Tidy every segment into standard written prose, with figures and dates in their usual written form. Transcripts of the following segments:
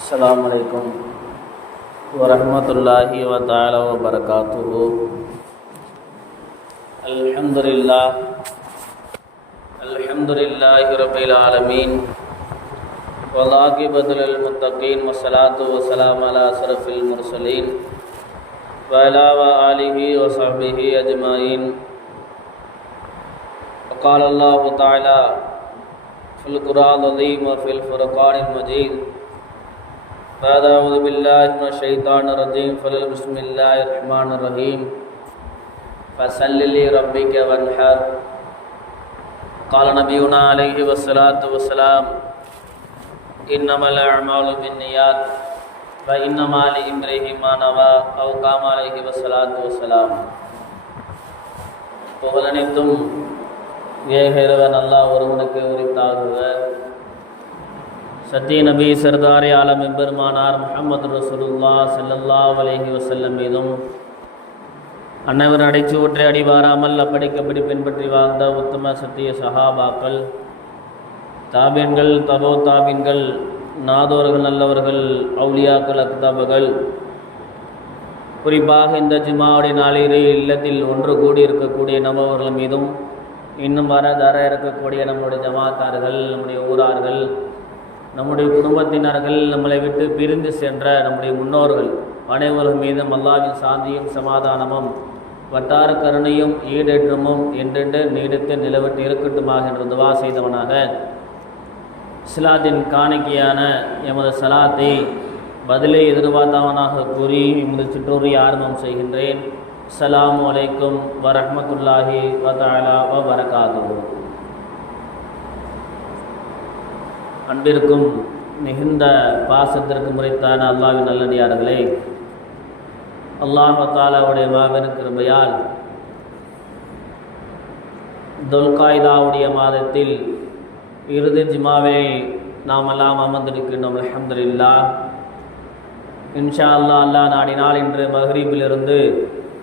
السلام عليكم ورحمة الله تعالى وبركاته. الحمد لله رب العالمين والعاقبة للمتقين والصلاة والسلام على أشرف المرسلين وعلى آله وصحبه أجمعين. قال الله تعالى في القرآن العظيم وفي الفرقان المجيد: بعد أعوذ بالله من الشيطان الرجيم بسم الله الرحمن الرحيم فصل لربك وانحر. قال نبينا عليه الصلاة والسلام: إنما الأعمال بالنيات وإنما لامرئ ما نوى أو قام عليه الصلاة والسلام. புகழனைத்தும் ஏகேரவன் அல்லாஹ் ஒருவனுக்கு உரித்தாகுக. சத்திய நபி சர்தாரே ஆலம் எம்பெருமானார் முஹம்மது ரசூலுல்லாஹ் ஸல்லல்லாஹு அலைஹி வஸல்லம் மீதும் அன்னவர் அடைச்சுவற்றை அடிவாராமல் அப்படிக்கப்படி பின்பற்றி வாழ்ந்த உத்தம சத்திய சஹாபாக்கள், தாபீன்கள், தபோ தாபீன்கள், நாதோர்கள், நல்லவர்கள், அவுலியாக்கள், அக்தாபுகள், குறிப்பாக இந்த ஜும்மாவுடைய நாளிலே இல்லத்தில் ஒன்று கூடி இருக்கக்கூடிய நம்மவர்கள் மீதும் இன்னும் தர இருக்கக்கூடிய நம்முடைய ஜமாத்தார்கள், நம்முடைய ஊரார்கள், நம்முடைய குடும்பத்தினர்கள், நம்மளை விட்டு பிரிந்து சென்ற நம்முடைய முன்னோர்கள் அனைவர்கள் மீதும் அல்லாஹ்வின் சாந்தியும் சமாதானமும் வட்டார கருணையும் ஈடேற்றமும் என்றென்று நீடித்து நிலவட்டு இருக்கட்டுமாக என்று துவா செய்தவனாக இஸ்லாத்தின் காணிக்கையான எமது சலாத்தை பதிலை எதிர்பார்த்தவனாக கூறி எமது சிற்றூரை ஆரம்பம் செய்கின்றேன். அஸ்ஸலாமு அலைக்கும் வரஹ்மத்துல்லாஹி வதஆலா வபரகாத்துஹு. அன்பிற்கும் மிகுந்த பாசத்திற்கு முறைத்தான அல்லாஹ்வின் நல்லடியார்களே, அல்லாஹ் தஆலாவுடைய மாபெரும் கிருபையால் துல்காய்தாவுடைய மாதத்தில் இறுதி ஜுமாவை நாமெல்லாம் அமர்ந்திருக்கின்றோம். அல்ஹம்துலில்லாஹ். இன்ஷா அல்லாஹ், அல்லாஹ் நாடினால் இன்று மக்ரிபிலிருந்து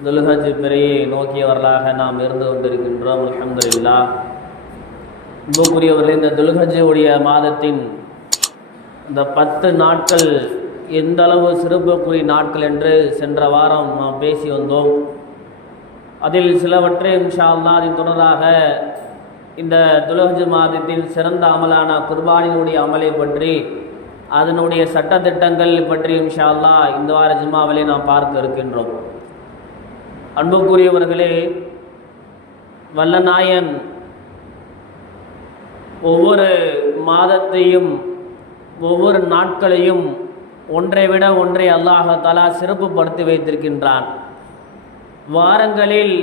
துல்ஹஜ் பிறையை நோக்கியவர்களாக நாம் இருந்து கொண்டிருக்கின்றோம். அல்ஹம்துலில்லாஹ். அன்புக்குரியவர்களே, இந்த துல்ஹஜ்ஜுடைய மாதத்தின் இந்த 10 நாட்கள் எந்த அளவு சிறப்புக்குரிய நாட்கள் என்று சென்ற வாரம் நாம் பேசி வந்தோம். அதில் சிலவற்றை இன்ஷா அல்லாஹ் அதன் தொடராக இந்த துல்ஹஜ் மாதத்தில் சிறந்த அமலான குர்பானினுடைய அமலை பற்றி, அதனுடைய சட்டத்திட்டங்கள் பற்றி இன்ஷா அல்லாஹ் இந்த வார ஜும்மாவிலே நாம் பார்க்க இருக்கின்றோம். அன்புக்குரியவர்களே, வல்லநாயன் ஒவ்வொரு மாதத்தையும் ஒவ்வொரு நாட்களையும் ஒன்றை விட ஒன்றை அல்லாஹ் தஆலா சிறப்புப்படுத்தி வைத்திருக்கின்றான். வாரங்களில்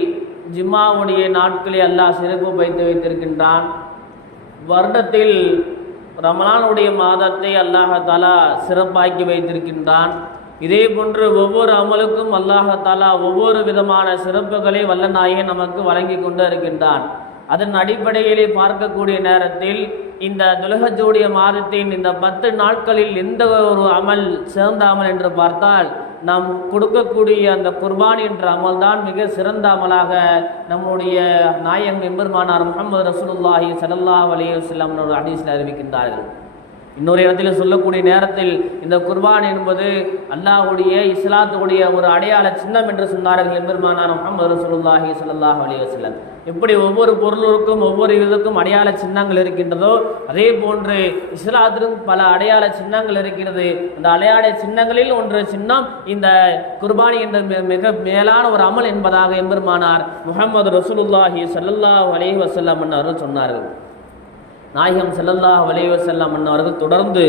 ஜும்மாவுடைய நாட்களை அல்லாஹ் சிறப்பு வைத்து வைத்திருக்கின்றான். வருடத்தில் ரமலானுடைய மாதத்தை அல்லாஹ் தஆலா சிறப்பாக்கி வைத்திருக்கின்றான். இதே போன்று ஒவ்வொரு அமலுக்கும் அல்லாஹ் தஆலா ஒவ்வொரு விதமான சிறப்புகளை வல்லநாயகன் நமக்கு வழங்கி கொண்டு இருக்கின்றான். அதன் அடிப்படையிலே பார்க்கக்கூடிய நேரத்தில் இந்த துல்ஹஜ்ஜுடைய மாதத்தின் இந்த 10 நாட்களில் எந்த ஒரு அமல் சிறந்த அமல் என்று பார்த்தால், நாம் கொடுக்கக்கூடிய அந்த குர்பானி என்ற அமல் தான் மிக சிறந்த அமலாக நம்முடைய நாயகம் எம்பெருமானார் முஹம்மது ரசூலுல்லாஹி ஸல்லல்லாஹு அலைஹி வஸல்லம் ஒரு ஹதீஸில் அறிவிக்கின்றார்கள். இன்னொரு இடத்தில் சொல்லக்கூடிய நேரத்தில் இந்த குர்பான் என்பது அல்லாஹ்வுடைய இஸ்லாத்துடைய ஒரு அடையாள சின்னம் என்று சொன்னார்கள் எம்பெருமானார் முஹம்மது ரசூலுல்லாஹி ஸல்லல்லாஹு அலைஹி வஸல்லம். எப்படி ஒவ்வொரு பொருளுக்கும் ஒவ்வொரு இதுக்கும் அடையாள சின்னங்கள் இருக்கின்றதோ, அதே போன்று இஸ்லாத்திலும் பல அடையாள சின்னங்கள் இருக்கிறது. அந்த அடையாள சின்னங்களில் ஒன்று சின்னம் இந்த குர்பானி என்ற மிக மேலான ஒரு அமல் என்பதாக எம்பெருமானார் முஹம்மது ரசூலுல்லாஹி ஸல்லல்லாஹு அலைஹி வஸல்லம் அவர்கள் சொன்னார்கள். நாயகம் ஸல்லல்லாஹு அலைஹி வஸல்லம் அவர்கள் தொடர்ந்து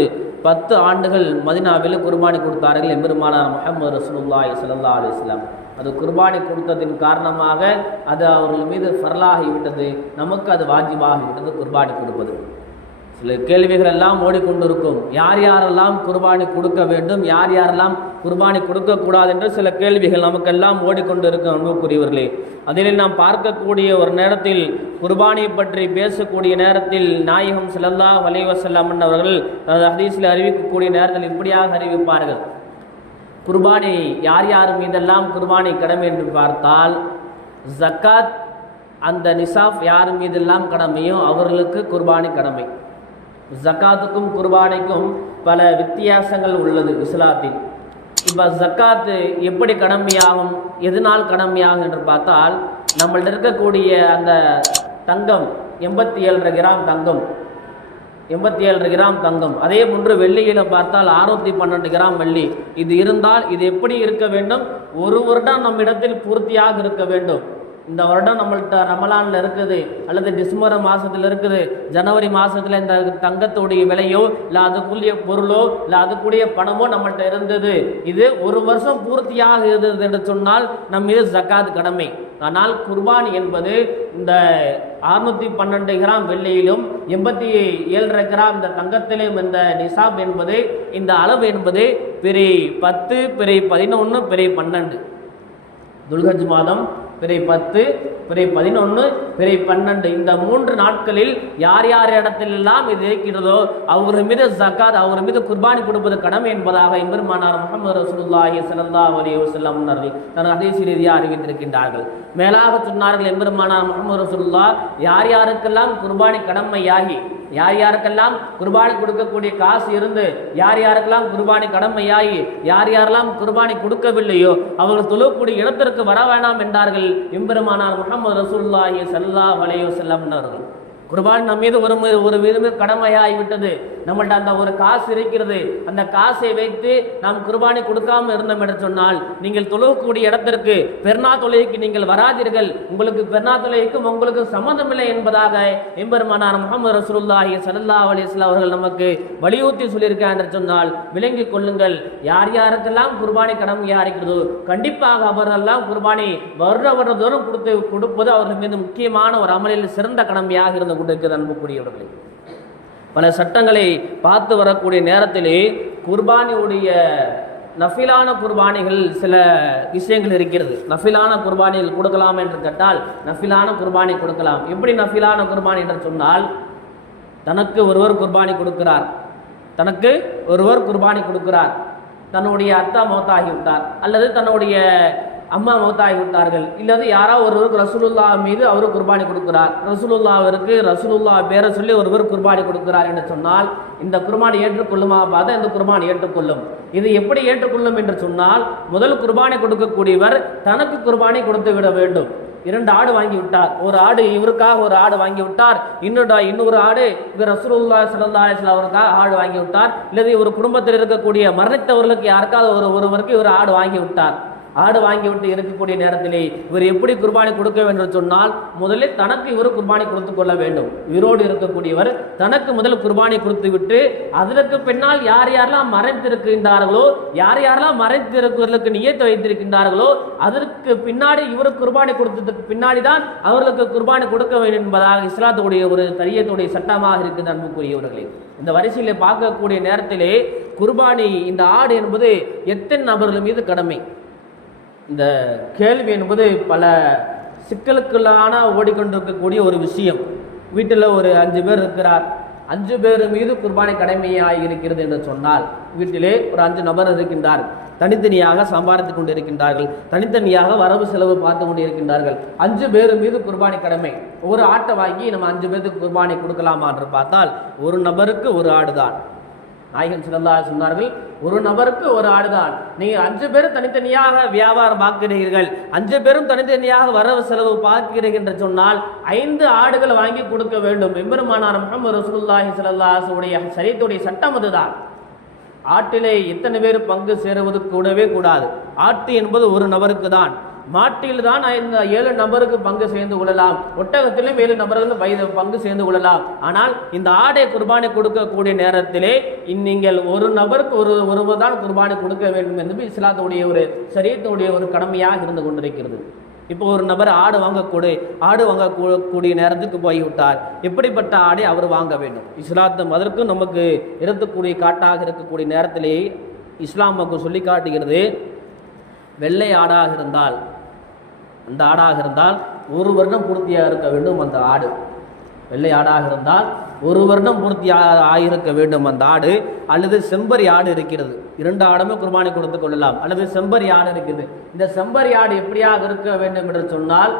10 ஆண்டுகள் மதீனாவில் குர்பானி கொடுத்தார்கள் எம்பெருமானார் முஹம்மது ரசூலுல்லாஹி ஸல்லல்லாஹு அலைஹி வஸல்லம். அது குர்பானி கொடுத்ததின் காரணமாக அது அவர்கள் மீது ஃபர்லாகிவிட்டது, நமக்கு அது வாஜிபாகிவிட்டது குர்பானி கொடுப்பது. சில கேள்விகள் எல்லாம் ஓடிக்கொண்டிருக்கும். யார் யாரெல்லாம் குர்பானி கொடுக்க வேண்டும், யார் யாரெல்லாம் குர்பானி கொடுக்கக்கூடாது என்று சில கேள்விகள் நமக்கெல்லாம் ஓடிக்கொண்டு இருக்கும். அன்புக்குரியவர்களே, அதில் நாம் பார்க்கக்கூடிய ஒரு நேரத்தில் குர்பானியை பற்றி பேசக்கூடிய நேரத்தில் நாயகம் ஸல்லல்லாஹு அலைஹி வஸல்லம் அவர்கள் ஹதீஸில் அறிவிக்கக்கூடிய நேரத்தில் இப்படியாக அறிவிப்பார்கள். குர்பானி யார் யார் மீதெல்லாம் குர்பானி கடமை என்று பார்த்தால், ஜக்காத் அந்த நிசாப் யார் மீதெல்லாம் கடமையோ அவர்களுக்கு குர்பானி கடமை. ஜக்காத்துக்கும் குர்பானிக்கும் பல வித்தியாசங்கள் உள்ளது இஸ்லாத்தில். இப்போ ஜக்காத்து எப்படி கடமையாகும், எதனால் கடமையாகும் என்று பார்த்தால், நம்மள்ட்ட இருக்கக்கூடிய அந்த தங்கம் 87 கிராம் தங்கம், 87 கிராம் தங்கம், அதே போன்று வெள்ளியில் பார்த்தால் 612 கிராம் வெள்ளி, இது இருந்தால் இது எப்படி இருக்க வேண்டும், ஒரு வருடம் நம்ம இடத்தில் பூர்த்தியாக இருக்க வேண்டும். இந்த வருடம் நம்மள்கிட்ட ரமலானில் இருக்குது அல்லது டிசம்பர் மாதத்தில் இருக்குது, ஜனவரி மாதத்தில் இந்த தங்கத்துடைய விலையோ இல்லை அதுக்குரிய பொருளோ இல்லை அதுக்குரிய பணமோ நம்மள்கிட்ட இருந்தது, இது ஒரு வருஷம் பூர்த்தியாக இருந்தது என்று சொன்னால் நம் மீது ஜக்காத் கடமை. ஆனால் குர்பானி என்பது இந்த 612 கிராம் வெள்ளியிலும் 87 கிராம் இந்த தங்கத்திலும் இந்த நிசாப் என்பது, இந்த அளவு என்பது பிறை 10, பிறை 11, பிறை 12, துல்ஹஜ் மாதம் பிறை 10, பிறை 11, பிறை 12, இந்த 3 நாட்களில் யார் யார் இடத்திலெல்லாம் இது இருக்கிறதோ அவர் மீது ஜக்காத், அவர் மீது குர்பானி கொடுப்பது கடமை என்பதாக எம்பெருமானார் முஹம்மது ரசூலுல்லாஹி ஸல்லல்லாஹு அலைஹி வஸல்லம் அவர்கள் ஹதீஸ் ரீதியாக அறிவித்திருக்கின்றார்கள். மேலாக சொன்னார்கள் எம்பெருமானார் முஹம்மது ரசூலுல்லாஹ், யார் யாருக்கெல்லாம் குர்பானி கடமையாகி, யார் யாருக்கெல்லாம் குர்பானி கொடுக்கக்கூடிய காசு இருந்து, யார் யாருக்கெல்லாம் குர்பானி கடமையாகி, யார் யாரெல்லாம் குர்பானி கொடுக்கவில்லையோ அவர்கள் தொழக்கூடிய இடத்திற்கு வர வேண்டாம் என்றார்கள் எம்பெருமானார் முஹம்மது ரசூலுல்லாஹி ஸல்லல்லாஹு அலைஹி வஸல்லம் அவர்கள். குர்பானி நம்ம மீது ஒரு விரும்பு கடமையாகிவிட்டது, நம்மள்ட்ட அந்த ஒரு காசு இருக்கிறது, அந்த காசை வைத்து நாம் குர்பானி கொடுக்காம இருந்தோம் என்று சொன்னால் நீங்கள் தொழுகக்கூடிய இடத்திற்கு பெருநா தொழுகைக்கு நீங்கள் வராதீர்கள், உங்களுக்கு பெருநா தொழுகைக்கும் உங்களுக்கு சம்மந்தமில்லை என்பதாக எம்பெருமானார் முஹம்மது ரசூலுல்லாஹி ஸல்லல்லாஹு அலைஹி வஸல்லம் அவர்கள் நமக்கு வலியுறுத்தி சொல்லியிருக்கார் என்று சொன்னால் விளங்கிக் கொள்ளுங்கள். யார் யாருக்கெல்லாம் குர்பானி கடமையாக இருக்கிறதோ கண்டிப்பாக அவரெல்லாம் குர்பானி வருடதோறும் கொடுப்பது அவர்கள் மீது முக்கியமான ஒரு அமலில் சிறந்த கடமையாக இருந்து கொண்டிருக்கிறது. அன்புக்குரியவர்களே, பல சட்டங்களை பார்த்து வரக்கூடிய நேரத்திலே குர்பானியுடைய நஃபிலான குர்பானிகள் சில விஷயங்கள் இருக்கிறது. நஃபிலான குர்பானிகள் கொடுக்கலாம் என்று கேட்டால் நஃபிலான குர்பானி கொடுக்கலாம். எப்படி நஃபிலான குர்பானி என்று சொன்னால், தனக்கு ஒருவர் குர்பானி கொடுக்கிறார், தனக்கு ஒருவர் குர்பானி கொடுக்கிறார், தன்னுடைய அத்தா மௌத்தாகிவிட்டார் அல்லது தன்னுடைய அம்மா மௌத்தாகி விட்டார்கள், இல்லது யாராவது ஒருவருக்கு ரசூலுல்லா மீது அவரு குர்பானி கொடுக்கிறார், ரசூலுல்லாவிற்கு ரசூலுல்லா பேரை சொல்லி ஒருவர் குர்பானி கொடுக்கிறார் என்று சொன்னால் இந்த குர்பானி ஏற்றுக்கொள்ளுமா பார்த்தா இந்த குர்பானி ஏற்றுக்கொள்ளும். இது எப்படி ஏற்றுக்கொள்ளும் என்று சொன்னால், முதல் குர்பானி கொடுக்கக்கூடியவர் தனக்கு குர்பானி கொடுத்து விட வேண்டும். 2 ஆடு வாங்கி விட்டார், ஒரு ஆடு இவருக்காக ஒரு ஆடு வாங்கி விட்டார், இன்னொரு ஆடு இவர் ரசூலுல்லாஹி ஸல்லல்லாஹு அலைஹி வஸல்லம் அவருக்காக ஆடு வாங்கி விட்டார், இல்லது ஒரு குடும்பத்தில் இருக்கக்கூடிய மரணித்தவர்களுக்கு யாருக்காவது ஒருவருக்கு இவர் ஆடு வாங்கி விட்டார். ஆடு வாங்கிவிட்டு இருக்கக்கூடிய நேரத்திலே இவர் எப்படி குர்பானி கொடுக்க வேண்டும் சொன்னால், முதலில் தனக்கு இவர் குர்பானி கொடுத்து கொள்ள வேண்டும். உயிரோடு இருக்கக்கூடியவர் தனக்கு முதல் குர்பானி கொடுத்து விட்டு அதற்கு பின்னால் யார் யாரெல்லாம் மறைத்திருக்கின்றார்களோ, யார் யாரெல்லாம் மறைத்திருக்கிறதுக்கு நியத்து வைத்திருக்கின்றார்களோ அதற்கு பின்னாடி இவர் குர்பானி கொடுத்ததுக்கு பின்னாடி தான் அவர்களுக்கு குர்பானி கொடுக்க வேண்டும் என்பதாக இஸ்லாத்துடைய ஒரு சரியத்துடைய சட்டமாக இருக்குது. அன்புக்குரியவர்களே, இந்த வரிசையில் பார்க்கக்கூடிய நேரத்திலே குர்பானி இந்த ஆடு என்பது எத்தனை நபர்கள் மீது கடமை? இந்த கேள்வி என்பது பல சிக்கலுக்குள்ளான ஓடிக்கொண்டிருக்கக்கூடிய ஒரு விஷயம். வீட்டில் ஒரு 5 பேர் இருக்கிறார், 5 பேர் மீது குர்பானி கடமையாக இருக்கிறது என்று சொன்னால், வீட்டிலே ஒரு 5 நபர் இருக்கின்றார், தனித்தனியாக சம்பாதித்து கொண்டு இருக்கின்றார்கள், தனித்தனியாக வரவு செலவு பார்த்து கொண்டு இருக்கின்றார்கள். 5 பேர் மீது குர்பானி கடமை. ஒரு ஆட்டை வாங்கி நம்ம 5 பேருக்கு குர்பானி கொடுக்கலாமா என்று பார்த்தால் ஒரு நபருக்கு ஒரு ஆடு தான். நாயகம் ஸல்லல்லாஹு அலைஹி சொன்னார்கள், ஒரு நபருக்கு ஒரு ஆடுதான். நீங்கள் 5 பேரும் தனித்தனியாக வியாபாரம் பார்க்கிறீர்கள், 5 பேரும் தனித்தனியாக வரவு செலவு பார்க்கிறீர்கள் என்று சொன்னால் 5 ஆடுகள் வாங்கி கொடுக்க வேண்டும். எம்பெருமானார் முஹம்மது ரசூலுல்லாஹி ஸல்லல்லாஹு அலைஹி வஸல்லம் சரியத்துடைய சட்டம் அதுதான். ஆட்டிலே எத்தனை பேர் பங்கு சேருவது கூடவே கூடாது. ஆட்டு என்பது ஒரு நபருக்கு தான். மாட்டில் தான் 7 நபருக்கு பங்கு சேர்ந்து கொள்ளலாம், ஒட்டகத்திலும் 7 நபர்கள் பங்கு சேர்ந்து கொள்ளலாம். ஆனால் இந்த ஆடை குர்பானி கொடுக்கக்கூடிய நேரத்திலே நீங்கள் ஒரு நபருக்கு ஒருவர் தான் குர்பானி கொடுக்க வேண்டும் என்பது இஸ்லாத்துடைய ஒரு சரியத்துடைய ஒரு கடமையாக இருந்து கொண்டிருக்கிறது. இப்போ ஒரு நபர் ஆடு வாங்கக்கூடிய நேரத்துக்கு போய்விட்டார், எப்படிப்பட்ட ஆடை அவர் வாங்க வேண்டும்? இஸ்லாத்து அதற்கும் நமக்கு இருக்கக்கூடிய காட்டாக இருக்கக்கூடிய நேரத்திலே இஸ்லாம் நமக்கு சொல்லி காட்டுகிறது, வெள்ளை ஆடாக இருந்தால், அந்த ஆடாக இருந்தால் 1 வருடம் பூர்த்தியாக இருக்க வேண்டும் அந்த ஆடு. வெள்ளை ஆடாக இருந்தால் 1 வருடம் பூர்த்தியாக ஆகியிருக்க வேண்டும் அந்த ஆடு. அல்லது செம்பரி ஆடு இருக்கிறது, 2 ஆடுமே குர்பானி கொடுத்து கொள்ளலாம். அல்லது செம்பரி ஆடு இருக்குது, இந்த செம்பரி ஆடு எப்படியாக இருக்க வேண்டும் என்று சொன்னால்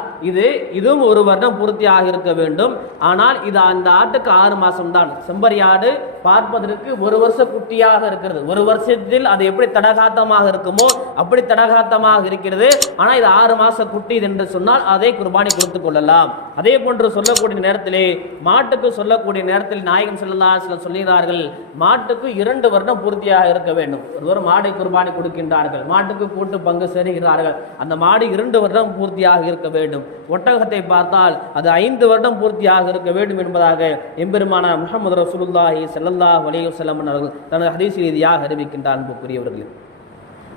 இதுவும் 1 வருடம் பூர்த்தியாக இருக்க வேண்டும். ஆனால் இது அந்த ஆட்டுக்கு 6 மாதம் தான். செம்பரி ஆடு பார்ப்பதற்கு ஒரு வருஷ குட்டியாக இருக்கிறது. ஒரு வருஷத்தில் அது எப்படி தடகாத்தமாக இருக்குமோ அப்படி தடகாத்தமாக இருக்கிறது. ஆனால் இது 6 மாச குட்டி என்று சொன்னால் அதை குர்பானி கொடுத்துக் கொள்ளலாம். அதே போன்று சொல்லக்கூடிய நேரத்திலே மாட்டுக்கு சொல்லக்கூடிய நேரத்தில் நாயகம் ஸல்லல்லாஹு அலைஹி வஸல்லம் சொல்கிறார்கள், மாட்டுக்கு 2 வருடம் பூர்த்தியாக இருக்க வேண்டும். ஒருவர் மாடை குர்பானி கொடுக்கின்றார்கள், மாட்டுக்கு கூட்டு பங்கு சேருகிறார்கள், அந்த மாடு 2 வருடம் பூர்த்தியாக இருக்க வேண்டும். ஒட்டகத்தை பார்த்தால் அது 5 வருடம் பூர்த்தியாக இருக்க வேண்டும் என்பதாக எம்பெருமானார் முஹம்மது ரசூலுல்லாஹி ஸல்லல்லாஹு அலைஹி வஸல்லம் அவர்கள் தனது ஹதீஸ் ரீதியாக அறிவிக்கின்றார். அன்புக்குரியவர்களே,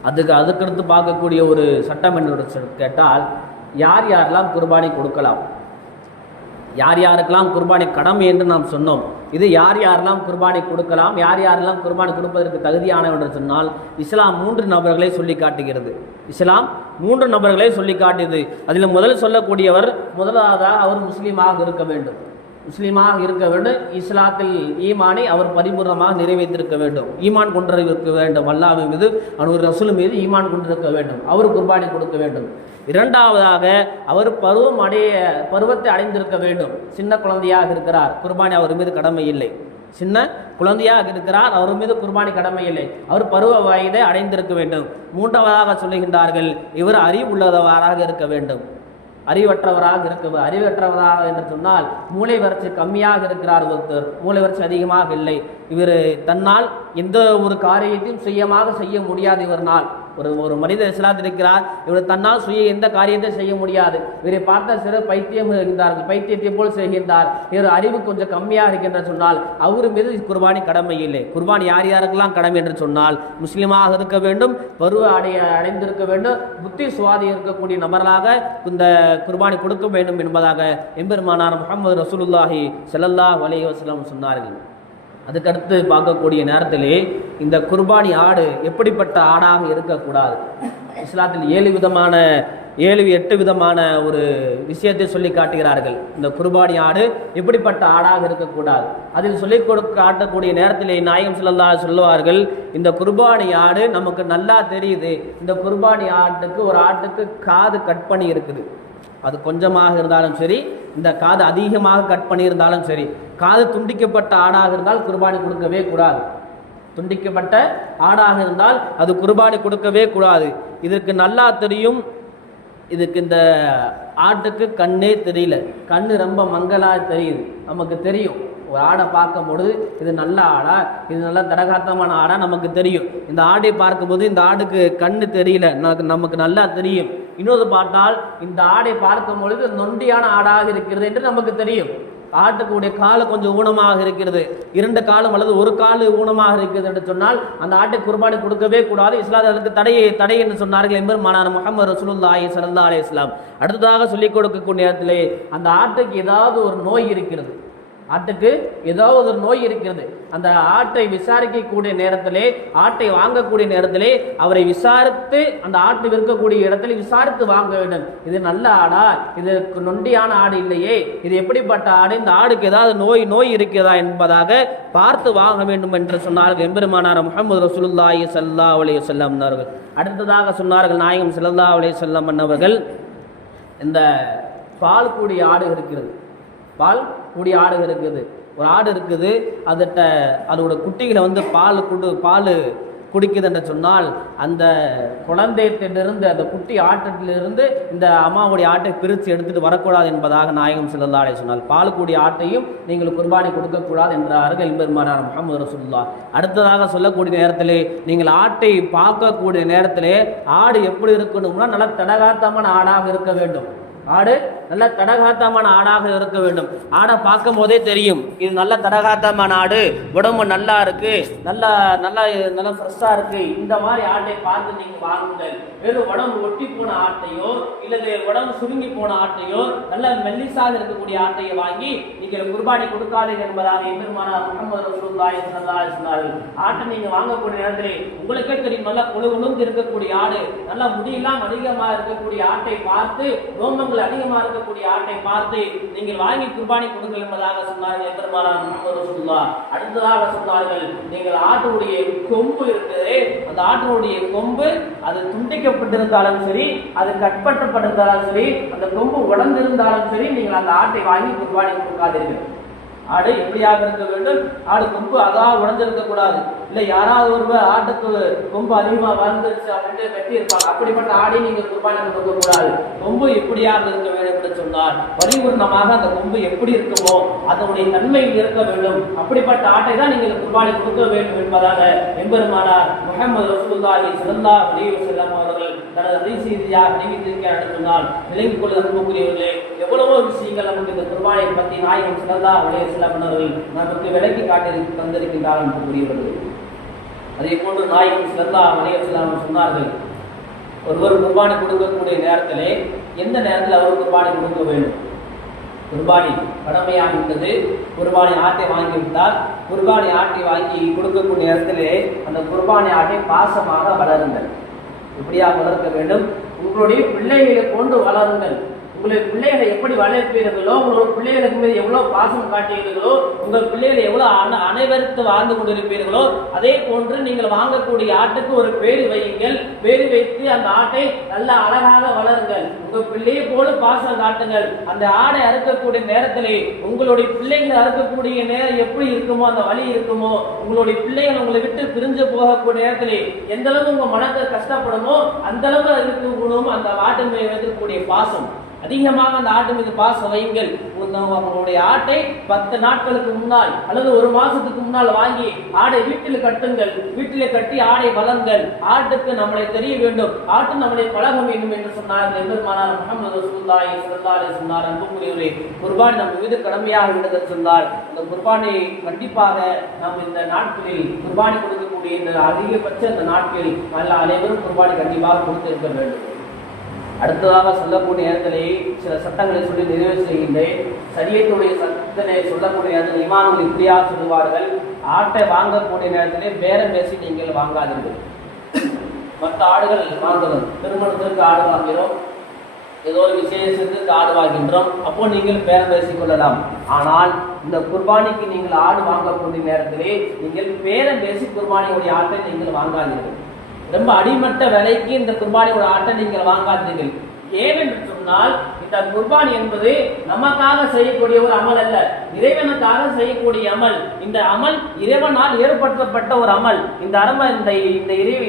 அதுக்கடுத்து பார்க்கக்கூடிய ஒரு சட்டம் என்று கேட்டால், யார் யாரெல்லாம் குர்பானி கொடுக்கலாம், யார் யாருக்கெல்லாம் குர்பானி கடமை என்று நாம் சொன்னோம். இது யார் யாரெல்லாம் குர்பானி கொடுக்கலாம், யார் யாரெல்லாம் குர்பானி கொடுப்பதற்கு தகுதியானவர் என்று சொன்னால், இஸ்லாம் 3 நபர்களை சொல்லி காட்டுகிறது. இஸ்லாம் 3 நபர்களை சொல்லி காட்டியது. அதில் முதல் சொல்லக்கூடியவர், முதலாவதாக அவர் முஸ்லீமாக இருக்க வேண்டும். முஸ்லீமாக இருக்க வேண்டும். இஸ்லாத்தில் ஈமானை அவர் பரிபூர்ணமாக நிறைவேற்றிருக்க வேண்டும். ஈமான் கொண்டிருக்க வேண்டும். அல்லாஹ்வின் மீது அவருடைய ரசூல் மீது ஈமான் கொண்டிருக்க வேண்டும். அவர் குர்பானி கொடுக்க வேண்டும். இரண்டாவதாக அவர் பருவத்தை அடைந்திருக்க வேண்டும். சின்ன குழந்தையாக இருக்கிறார், குர்பானி அவர் மீது கடமை இல்லை. சின்ன குழந்தையாக இருக்கிறார், அவர் மீது குர்பானி கடமை இல்லை. அவர் பருவ வயதை அடைந்திருக்க வேண்டும். மூன்றாவதாக சொல்லுகின்றார்கள், இவர் அறிவுள்ளவராக இருக்க வேண்டும். அறிவற்றவராக என்று சொன்னால், மூளை வளர்ச்சி கம்மியாக இருக்கிறார் ஒருத்தர், மூளை வளர்ச்சி அதிகமாக இல்லை, இவர் தன்னால் எந்த ஒரு காரியத்தையும் செய்ய முடியாது. இவர்னால் ஒரு மனிதர் இஸ்லாத்தில் இருக்கிறார், இவர் தன்னால் எந்த காரியத்தை செய்ய முடியாது. இவரை பார்த்த சிறு பைத்தியம் இருக்கின்றார்கள், பைத்தியத்தை போல் செய்கின்றார், இவர் அறிவு கொஞ்சம் கம்மியாக இருக்கின்ற சொன்னால் அவர் மீது குர்பானி கடமை இல்லை. குர்பானி யார் யாருக்கெல்லாம் கடமை என்று சொன்னால், முஸ்லீமாக இருக்க வேண்டும், பருவ அடைந்திருக்க வேண்டும், புத்தி சுவாதி இருக்கக்கூடிய நபர்களாக இந்த குர்பானி கொடுக்க வேண்டும் என்பதாக எம்பெருமானார் முஹம்மது ரசூலுல்லாஹி ஸல்லல்லாஹு அலைஹி வஸல்லம் சொன்னார்கள். அதுக்கடுத்து பார்க்கக்கூடிய நேரத்திலே இந்த குர்பானி ஆடு எப்படிப்பட்ட ஆடாக இருக்கக்கூடாது. இஸ்லாத்தில் 7-8 விதமான ஒரு விஷயத்தை சொல்லி காட்டுகிறார்கள். இந்த குர்பானி ஆடு எப்படிப்பட்ட ஆடாக இருக்கக்கூடாது. அதில் சொல்லி காட்டக்கூடிய நேரத்திலே நாயகம் ஸல்லல்லாஹு அலைஹி சொல்லுவார்கள், இந்த குர்பானி ஆடு நமக்கு நல்லா தெரியுது, இந்த குர்பானி ஒரு ஆட்டுக்கு காது கட் பண்ணி இருக்குது. அது கொஞ்சமாக இருந்தாலும் சரி, இந்த காது அதிகமாக கட் பண்ணியிருந்தாலும் சரி, காது துண்டிக்கப்பட்ட ஆடாக இருந்தால் குர்பானி கொடுக்கவே கூடாது. துண்டிக்கப்பட்ட ஆடாக இருந்தால் அது குர்பானி கொடுக்கவே கூடாது. இதற்கு நல்லா தெரியும், இதுக்கு இந்த ஆட்டுக்கு கண்ணே தெரியல, கண்ணு ரொம்ப மங்கலாக தெரியுது. நமக்கு தெரியும், ஒரு ஆடை பார்க்கும் பொழுது இது நல்ல ஆடா, இது நல்ல தடகாத்தமான ஆடா நமக்கு தெரியும். இந்த ஆடை பார்க்கும்போது இந்த ஆடுக்கு கண்ணு தெரியல, நமக்கு நல்லா தெரியும். இன்னொரு பார்த்தால் இந்த ஆடை பார்க்கும் பொழுது நொண்டியான ஆடாக இருக்கிறது என்று நமக்கு தெரியும். ஆட்டுக்குடைய காலு கொஞ்சம் ஊனமாக இருக்கிறது, 2 காலும் அல்லது 1 காலு ஊனமாக இருக்கிறது என்று சொன்னால் அந்த ஆட்டை குர்பானி கொடுக்கவே கூடாது. இஸ்லாத்துக்கு தடை என்று சொன்னார்கள் எம்பெருமானார் முஹம்மது ரசூலுல்லாஹி ஸல்லல்லாஹு அலைஹி வஸல்லம். அடுத்ததாக சொல்லிக் கொடுக்கக்கூடிய நேரத்திலே அந்த ஆட்டுக்கு ஏதாவது ஒரு நோய் இருக்கிறது, ஆட்டுக்கு ஏதாவது ஒரு நோய் இருக்கிறது, அந்த ஆட்டை விசாரிக்கக்கூடிய நேரத்திலே, ஆட்டை வாங்கக்கூடிய நேரத்திலே அவரை விசாரித்து, அந்த ஆட்டு விற்கக்கூடிய இடத்துல விசாரித்து வாங்க வேண்டும். இது நல்ல ஆடா, இது நொண்டியான ஆடு இல்லையே, இது எப்படிப்பட்ட ஆடு, இந்த ஆடுக்கு ஏதாவது நோய் இருக்கிறதா என்பதாக பார்த்து வாங்க வேண்டும் என்று சொன்னார்கள் எம்பெருமானார் முஹம்மது ரசூலுல்லாஹி ஸல்லல்லாஹு அலைஹி வஸல்லம் அவர்கள். அடுத்ததாக சொன்னார்கள் நாயகம் ஸல்லல்லாஹு அலைஹி வஸல்லம் அவர்கள், இந்த பால் கூடிய ஆடு இருக்கிறது, பால் கூடிய ஆடு இருக்குது, ஒரு ஆடு இருக்குது, அதோட குட்டிகளை பால் குடிக்குது என்று சொன்னால், அந்த குழந்தையிலிருந்து, அந்த குட்டி ஆட்டிலிருந்து இந்த அம்மாவுடைய ஆட்டை பிரித்து எடுத்துட்டு வரக்கூடாது என்பதாக நாயகம் ஸல்லல்லாஹு அலைஹி சொன்னால், பால் கூடிய ஆட்டையும் நீங்கள் குர்பானி கொடுக்கக்கூடாது என்றார்கள் எம்பெருமானார் முஹம்மது ரசூலுல்லாஹ். அடுத்ததாக சொல்லக்கூடிய நேரத்திலே, நீங்கள் ஆட்டை பார்க்கக்கூடிய நேரத்திலே ஆடு எப்படி இருக்கணும்னா நல்ல தடகாத்தமான ஆடாக இருக்க வேண்டும். ஆடு நல்ல தடகாத்தமான ஆடாக இருக்க வேண்டும். ஆடை பார்க்கும் போதே தெரியும், இது நல்ல தடகாத்தமான ஆடு, உடம்பு நல்லா இருக்கு, நல்லா ஃப்ரெஷ்ஷாக இருக்கு. இந்த மாதிரி ஆட்டை பார்த்து நீங்கள் வாங்குங்கள். வெறும் உடம்பு ஒட்டி போன ஆட்டையோ இல்லது உடம்பு சுருங்கி போன ஆட்டையோ, நல்ல மெல்லிசாக இருக்கக்கூடிய ஆட்டையை வாங்கி நீங்கள் குர்பானி கொடுக்காதீர்கள் என்பதாக எம்பெருமானார் முஹம்மது ரசூலுல்லாஹி ஸல்லல்லாஹு அலைஹி வஸல்லம். ஆட்டை நீங்கள் வாங்கக்கூடிய நேரத்திலே உங்களுக்கே தெரியும், நல்ல குழுகுழுந்து இருக்கக்கூடிய ஆடு, நல்ல முடியெல்லாம் அதிகமாக இருக்கக்கூடிய ஆட்டை பார்த்து, ரோமங்கள் அதிகமாக இருக்கக்கூடிய ஆட்டை பார்த்து நீங்கள் வாங்கி குர்பானி கொடுங்கள் என்பதாக சொன்னார்கள் எம்பெருமானார் முஹம்மது ரசூலுல்லாஹ். அடுத்ததாக சொன்னார்கள், நீங்கள் ஆட்டுடைய கொம்பு இருக்குது, அந்த ஆட்டினுடைய கொம்பு அது துண்டிக்கப்பட்டிருந்தாலும் சரி, அது கட்பட்டப்பட்டிருந்தாலும் சரி, அந்த கொம்பு உடந்திருந்தாலும் சரி, நீங்கள் அந்த ஆட்டை வாங்கி குர்பானி கொடுக்காதீர்கள். ஆடு எப்படியாக இருக்க வேண்டும்? ஆடு கொம்பு அதாக உடஞ்சிருக்க கூடாது. இல்லை யாராவது ஒருவர் ஆட்டுக்கு கொம்பு அதிகமா வளர்ந்துருச்சு அப்படின்ட்டு கட்டி இருப்பாங்க, அப்படிப்பட்ட ஆடை நீங்க குர்பானி கொடுக்க கூடாது. கொம்பு எப்படியாக இருக்க வேண்டும் என்று சொன்னார். பரிபூர்ணமாக அந்த கொம்பு எப்படி இருக்குமோ அதனுடைய தன்மையில் இருக்க வேண்டும். அப்படிப்பட்ட ஆட்டை தான் நீங்கள் குர்பானி கொடுக்க வேண்டும் என்பதாக எம்பெருமானார் முஹம்மது ரசூலுல்லாஹி ஸல்லல்லாஹு அலைஹி வஸல்லம் அவர்கள் தனது ஹதீஸ் ரீதியாக அறிவித்திருக்கிறார் என்று சொன்னால் விளங்கிக் கொள்ள அனுப்பக்கூடியவர்களே, எவ்வளவோ விஷயங்கள் நமக்கு இந்த குர்பானியை பற்றி நாயகம் ஸல்லல்லாஹு அலைஹி வஸல்லம் அவர்கள் நமக்கு விளக்கி காட்டி தந்திருக்கின்றார் என்று கூறியவர்கள். அதே போன்று நாயகம் ஸல்லல்லாஹு அலைஹி வஸல்லம் சொன்னார்கள், ஒருவர் குர்பானி கொடுக்கக்கூடிய நேரத்திலே எந்த நேரத்தில் அவர் குர்பானி கொடுக்க வேண்டும்? குர்பானி கடமையாகிவிட்டது, குர்பானி ஆட்டை வாங்கிவிட்டால் குர்பானி ஆட்டை வாங்கி கொடுக்கக்கூடிய நேரத்திலே அந்த குர்பானி ஆட்டை பாசமாக வளருங்கள். இப்படியாக வளர்க்க வேண்டும். உங்களுடைய பிள்ளைகளை போன்று வளருங்கள். உங்களுடைய பிள்ளைகளை எப்படி வளர்ப்பீர்களோ, உங்களோட பிள்ளைகளுக்கு மீது எவ்வளவு பாசம் காட்டுவீர்களோ, உங்கள் பிள்ளைகளை எவ்வளவு அனைவருக்கு வாழ்ந்து கொண்டிருப்பீர்களோ, அதே போன்று நீங்கள் வாங்கக்கூடிய ஆட்டுக்கு ஒரு பேரு வையுங்கள். பேரு வைத்து அந்த ஆட்டை நல்ல அழகாக வளருங்கள். உங்கள் பிள்ளையை போல பாசம் காட்டுங்கள். அந்த ஆடை அறுக்கக்கூடிய நேரத்திலே உங்களுடைய பிள்ளைகள் அறுக்கக்கூடிய நேரம் எப்படி இருக்குமோ, அந்த வழி இருக்குமோ, உங்களுடைய பிள்ளைகள் உங்களை விட்டு பிரிஞ்சு போகக்கூடிய நேரத்திலே எந்த அளவு உங்க மனத்தை கஷ்டப்படுமோ அந்த அளவு இருக்கணும் அந்த ஆட்டு மீது வைக்கக்கூடிய பாசம். அதிகமாக அந்த ஆட்டு மீது பாசம் வையுங்கள். உங்களுடைய ஆட்டை 10 நாட்களுக்கு முன்னால் அல்லது 1 மாசத்துக்கு முன்னால் வாங்கி ஆடை வீட்டில் கட்டுங்கள். வீட்டிலே கட்டி ஆடை வளருங்கள். ஆட்டுக்கு நம்மளை தெரிய வேண்டும், ஆட்டு நம்மளை பழக வேண்டும் என்று சொன்னார்கள் எம்பெருமானார் முஹம்மது ரசூலுல்லாஹி ஸல்லல்லாஹு அலைஹி வஸல்லம். அன்புக்குரியவர்களே, குர்பானி நம்ம மீது கடமையாக விடுதல் சொன்னால் அந்த குர்பானியை கண்டிப்பாக நாம் இந்த நாட்களில் குர்பானி கொடுக்கக்கூடிய இந்த அதிகபட்ச இந்த நாட்களில் அனைவரும் குர்பானி கண்டிப்பாக கொடுத்திருக்க வேண்டும். அடுத்ததாக சொல்லக்கூடிய நேரத்திலே சில சட்டங்களை சொல்லி நிறைவு செய்கின்றேன். சரியத்துடைய சட்டத்தை சொல்லக்கூடிய நேரத்தில் இமாம்கள் இப்படியாக சொல்லுவார்கள், ஆட்டை வாங்கக்கூடிய நேரத்திலே பேரம் பேசி நீங்கள் வாங்காதீர்கள். மற்ற ஆடுகள் வாங்குகிறோம், திருமணத்திற்கு ஆடு வாங்கிறோம், ஏதோ ஒரு விசேஷத்துக்கு ஆடு வாங்கின்றோம், அப்போ நீங்கள் பேரம் பேசிக் கொள்ளலாம். ஆனால் இந்த குர்பானிக்கு நீங்கள் ஆடு வாங்கக்கூடிய நேரத்திலே நீங்கள் பேரம் பேசி குர்பானியுடைய ஆட்டை நீங்கள் வாங்காதீர்கள். ரொம்ப அடிமட்ட விலைக்கு இந்த குர்பானியோட ஆட்டை நீங்கள் வாங்காதீர்கள். ஏனென்று சொன்னால் இந்த குர்பானி என்பது நமக்காக செய்யக்கூடிய ஒரு அமல் அல்ல, இறைவனுக்காக செய்யக்கூடிய அமல். இந்த அமல் இறைவனால் ஏற்படுத்தப்பட்ட ஒரு அமல். இந்த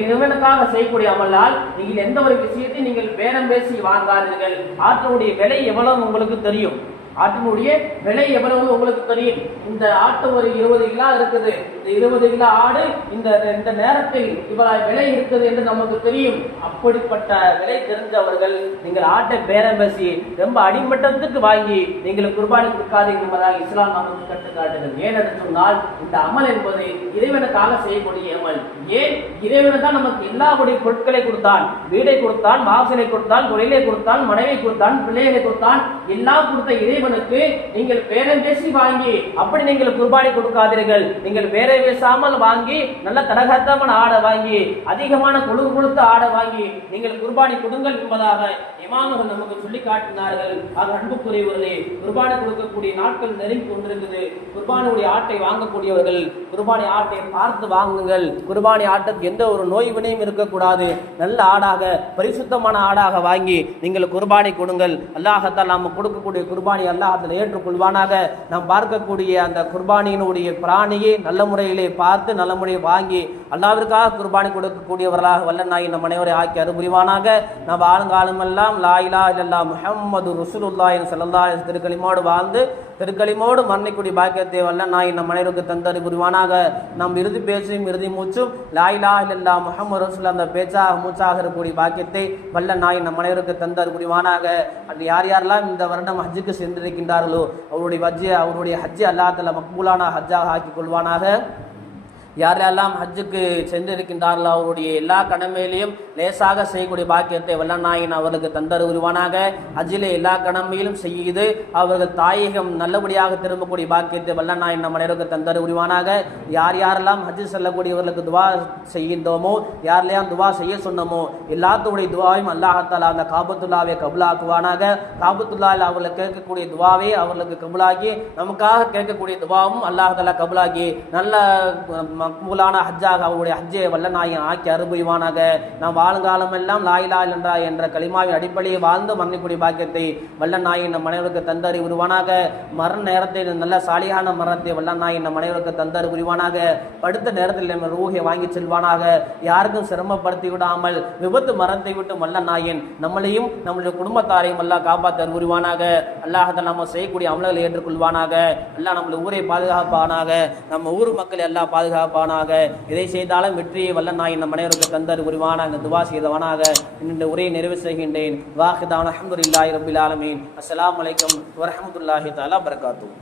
இறைவனுக்காக செய்யக்கூடிய அமலால் நீங்கள் எந்த ஒரு விஷயத்தையும் நீங்கள் பேரம் பேசி வாங்காதீர்கள். ஆட்டினுடைய விலை எவ்வளவு உங்களுக்கு தெரியும், ஆட்டினுடைய விலை எவ்வளவு உங்களுக்கு தெரியும். இந்த ஆட்டு ஒரு 20 கிலோ இருக்குது, இந்த 20 கிலோ ஆடு இந்த நேரத்தில் இவ்வளவு விலை இருக்குது என்று நமக்கு தெரியும். அப்படிப்பட்ட விலை தெரிஞ்சவர்கள் நீங்கள் ஆட்டை பேரம் பேசி ரொம்ப அடிமட்டத்துக்கு வாங்கி நீங்கள் குர்பானி கொடுக்காதீங்க என்பதாக இஸ்லாம் நமக்கு கட்டுக்காட்டுகிறது. ஏனென்று சொன்னால் இந்த அமல் என்பது இறைவனுக்காக செய்யக்கூடிய அமல். ஏன்? இறைவனை தான் நமக்கு எல்லாருடைய பொருட்களை கொடுத்தான், வீடை கொடுத்தான், வாசலை கொடுத்தான், தொழிலை கொடுத்தான், மனைவி கொடுத்தான், பிள்ளைகளை கொடுத்தான். எல்லாம் கொடுத்த இறைவனுக்கு நீங்கள் பேரம் பேசி வாங்கி அப்படி நீங்கள் குர்பானி கொடுக்காதீர்கள். நீங்கள் பேரம் பேசாமல் வாங்கி நல்ல தரகத்தமான ஆடை வாங்கி அதிகமான கொடுத்த ஆடை வாங்கி நீங்கள் குர்பானி கொடுங்கள் என்பதாக இமாம்கள் நமக்கு சொல்லி காட்டினார்கள். ஆக அன்புக்குரியவர்களே, குர்பானி கொடுக்கக்கூடிய நாட்கள் நெருங்கி கொண்டிருக்குது. குர்பானியுடைய ஆட்டை வாங்கக்கூடியவர்கள் குர்பானி ஆட்டை பார்த்து வாங்குங்கள். குர்பானி ஆட்டுக்கு எந்த ஒரு நோய் வினையும் இருக்கக்கூடாது. நல்ல ஆடாக பரிசுத்தமான ஆடாக வாங்கி நீங்கள் குர்பானி கொடுங்கள். அல்லாஹ்தால் நாம் கொடுக்கக்கூடிய குர்பானி அல்லாஹ் அதில் ஏற்றுக்கொள்வானாக. நாம் பார்க்கக்கூடிய அந்த குர்பானியினுடைய பிராணியை நல்ல முறையிலே பார்த்து நல்ல முறையை வாங்கி அல்லாஹ்விற்காக குர்பானி கொடுக்கக்கூடியவர்களாக வல்ல நாய் நம் அனைவரை ஆக்கி அருள்புரிவானாக. நாம் ஆளுங்காலமெல்லாம் லா இலாஹா இல்லல்லாஹ் முஹம்மது ரசூலுல்லாஹி ஸல்லல்லாஹு அலைஹி வஸல்லம் திருக்கலிமோடு வாழ்ந்து திருக்கலிமோடு மரணிக்கூடிய பாக்கியத்தை வல்ல நாய் நம் அனைவருக்கு தந்தறி புரிவானாக. நாம் இறுதி பேச்சும் இறுதி மூச்சும் லா இலாஹா இல்லல்லாஹ் முஹம்மது ரசூலுல்லாஹ் அந்த பேச்சாக மூச்சாக இருக்கக்கூடிய பாக்கியத்தை வல்ல நாய் நம் அனைவருக்கு தந்தறி புரிவானாக. அது யார் யாரெல்லாம் இந்த வருடம் ஹஜ்ஜுக்கு சென்றிருக்கின்றார்களோ அவருடைய ஹஜ்ஜை அல்லாஹ் தஆலா மக்பூலான ஹஜ்ஜாக ஆக்கி கொள்வானாக. யாரெல்லாம் ஹஜ்ஜுக்கு சென்றிருக்கின்றார்களோ அவருடைய எல்லா கடமையிலையும் லேசாக செய்யக்கூடிய பாக்கியத்தை வல்ல நாயன் அவர்களுக்கு தந்தரு உருவானாக. ஹஜ்ஜிலே எல்லா கடமையிலும் செய்து அவர்கள் தாயகம் நல்லபடியாக திரும்பக்கூடிய பாக்கியத்தை வல்ல நாயன் நம்ம அனைவருக்கு தந்தரு உருவானாக. யார் யாரெல்லாம் ஹஜ்ஜு செல்லக்கூடியவர்களுக்கு துவா செய்கின்றோமோ, யாரெல்லாம் துவா செய்ய சொன்னோமோ எல்லாத்துடைய துவாவையும் அல்லாஹ் தஆலா அந்த காபத்துல்லாவை கபுலாக்குவானாக. காபத்துல்லாவில் அவர்களுக்கு கேட்கக்கூடிய துவாவை அவர்களுக்கு கபுலாக்கி நமக்காக கேட்கக்கூடிய துவாவும் அல்லாஹ் தஆலா கபுலாக்கி நல்ல மக்பூலான ஹஜ்ஜாக அவருடைய ஹஜ்ஜை வல்ல நாயன் ஆக்கி அருள்புரிவானாக. நாம் வாழுங்காலம் எல்லாம் லா இலாஹ இல்லல்லாஹ் என்ற கலிமாவின் அடிப்படையை வாழ்ந்து மரணிக்கூடிய பாக்கியத்தை வல்ல நாயன் நம் அனைவருக்கு தந்தறி புரிவானாக. மரண நேரத்தில் நல்ல சாலியான மரணத்தை வல்ல நாயன் நம் அனைவருக்கு தந்தறி புரிவானாக. படுத்த நேரத்தில் நம்ம ரூஹை வாங்கி செல்வானாக. யாருக்கும் சிரமப்படுத்தி விடாமல் விபத்து மரணத்தை விட்டு வல்ல நாயன் நம்மளையும் நம்முடைய குடும்பத்தாரையும் அல்லாஹ் காப்பாற்ற புரிவானாக. அல்லாஹ் நம்ம செய்யக்கூடிய அமல்களை ஏற்றுக்கொள்வானாக. அல்லாஹ் நம்முடைய ஊரை பாதுகாப்பானாக. நம்ம ஊர் மக்களை எல்லாம் பாதுகாப்பானாக. இதை செய்தாலும் வெற்றியை வல்ல நாயன் நம் அனைவருக்கு தந்தறி புரிவானாக. துவா செய்தவனாக இந்த உரையை நிறைவு செய்கின்றேன். வாஹிதான அல்ஹம்துலில்லாஹி ரப்பில் ஆலமீன். அஸ்ஸலாமு அலைக்கும் வரஹ்மத்துல்லாஹி தஆலா பரகாத்துஹு.